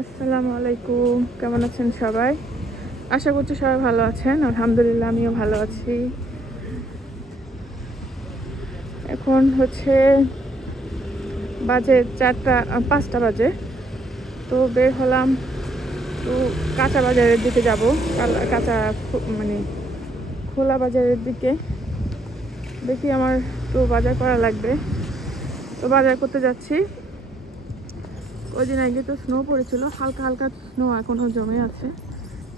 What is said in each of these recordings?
আসসালামু আলাইকুম, কেমন আছেন সবাই? আশা করছি সবাই ভালো আছেন। আলহামদুলিল্লাহ আমিও ভালো আছি। এখন হচ্ছে বাজে 5টা বাজে। তো বের হলাম, তো কাঁচা বাজারের দিকে যাব। কাঁচা মানে খোলা বাজারের দিকে দেখি আমার তো বাজার করা লাগবে। তো বাজার করতে যাচ্ছি। কদিন আগে তো স্নো পড়েছিল, হালকা হালকা স্নো এখনো জমে আছে,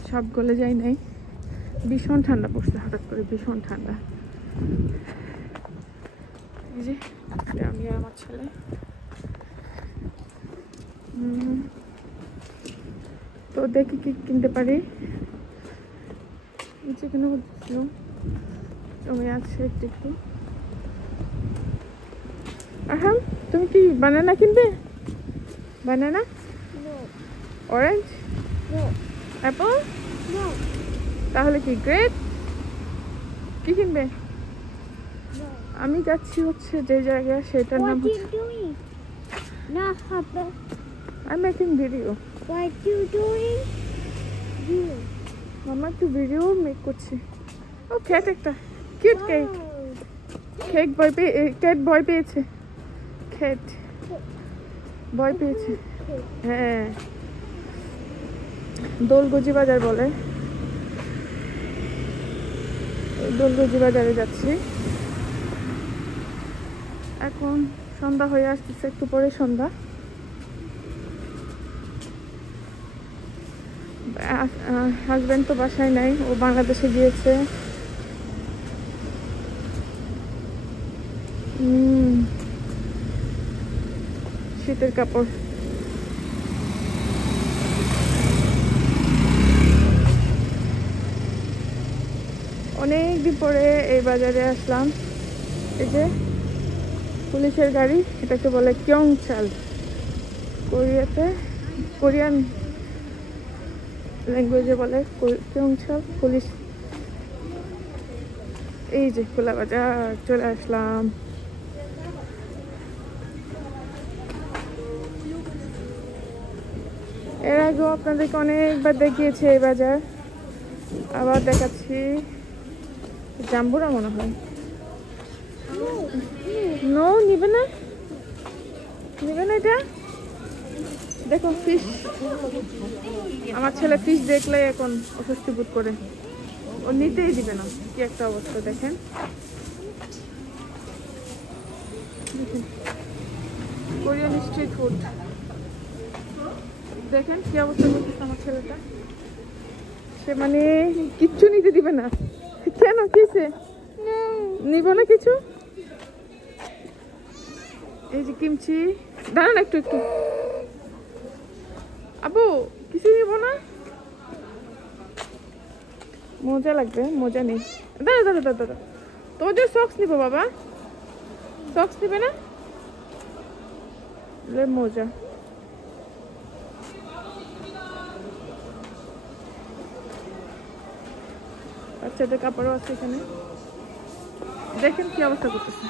সব গলে যায় নাই। ভীষণ ঠান্ডা পড়ছে, হঠাৎ করে ভীষণ ঠান্ডা। এই যে আমি আর আমার ছেলে তো দেখি কি কিনতে পারি। নিচে কেন স্নো জমে আছে একটু একটু। আহাম, তুমি কি বানানা কিনবে? বানানা, অরেঞ্জ, অ্যাপল, তাহলে কি গ্রেট কি কিনবে? আমি যাচ্ছি হচ্ছে যে জায়গায়, সেটার নাম হচ্ছে I'm making video. What you doing? মামা একটু ভিডিও মেক করছি। ও ক্যাট, একটা কিউট কেক। কেক ভয় পেয়েছে। ক্যাট ভয় পেয়েছে। হ্যাঁ, দোলগজি বাজার বলে। দোলগজি বাজারে যাচ্ছি। এখন সন্ধ্যা হয়ে আসতেছে, একটু পরে সন্ধ্যা। হাজব্যান্ড তো বাসায় নাই, ও বাংলাদেশে গিয়েছে। শীতের কাপড় অনেকদিন পরে এই বাজারে আসলাম। এই যে পুলিশের গাড়ি, এটাকে বলে কিয়ংচাল। কোরিয়ান ল্যাঙ্গুয়েজে বলে কিয়ংচাল পুলিশ। এই যে খোলা বাজার চলে আসলাম। এর আগেও আপনাদেরকে অনেকবার দেখিয়েছি এই বাজার, আবার দেখাচ্ছি। জাম্বুরা মনে হয়। নো, নিবে না এটা। দেখো ফিশ, আমার ছেলে ফিশ দেখলে এখন অস্বস্তি বোধ করে, ও নিতেই দিবে না। কি একটা অবস্থা দেখেন। কোরিয়ান স্ট্রিট ফুড দেখেন কি অবস্থা করতেছে আমার ছেলেটা। সে মানে কিচ্ছু নিতে দিবে না। কেন, কিসে নিব না কিছু? এই যে কিমচি, দাঁড়ান একটু আবু, কিছু নিব না। মোজা লাগবে, মোজা নেই। দাদা তোমার জন্য সক্স নিবো বাবা। সক্স নিবে না? মোজা। বাচ্চাদের কাপড়ও আছে এখানে। দেখেন কি অবস্থা করতেছে।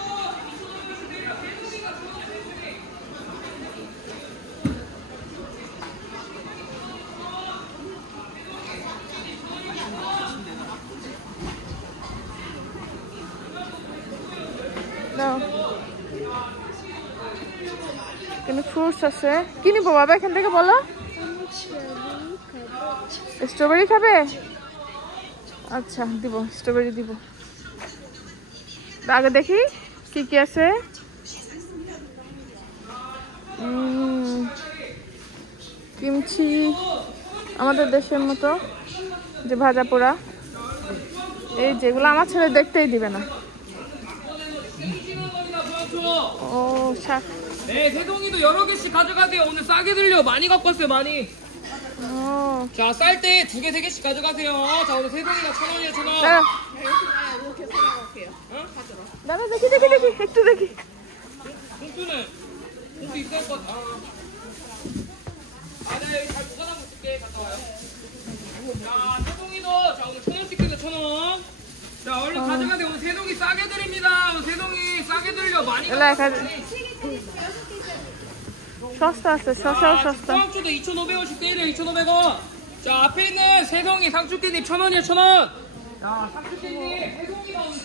এখানে ফ্রুটস আছে। কি নিবো বাবা এখান থেকে বলো? স্ট্রবেরি খাবে? আচ্ছা দিব, স্ট্রবেরি দিব। আগে দেখি কি কি আছে। কিমচি আমাদের দেশের মতো, যে ভাজা পোড়া, এই যেগুলো আমার ছেলে দেখতেই দিবে না। 오, 샷. 네, 세동이도 여러 개씩 가져가세요. 오늘 싸게 들려. 많이 갖고 왔어요, 많이. 자, 쌀 때 2개, 3개씩 가져가세요. 자, 오늘 세동이가 1,000원이에요, 1,000원. 이렇게 살아갈게요. 어? 나는 দেখি একটু দেখি। 봉투는? 봉투 있을 것 같아. 아, 네, 여기 잘 보관하고 있을게. 갔다 와요. 자, 세동이도, 자, 오늘 1,000원씩 드려, 1,000원. 자, 얼른 가져가세요. 오늘 세동이 싸게 드립니다. 오늘 세동이 싸게 들려. 많이 연락 갖고 가자. 왔어요. 셔스트 왔어. 셔스트. 상추도 2,500원씩 때려 2,500원. 자 앞에 있는 새송이 상추깻잎 1,000원이에요 1,000원. 자 상추깻잎 새송이가 오늘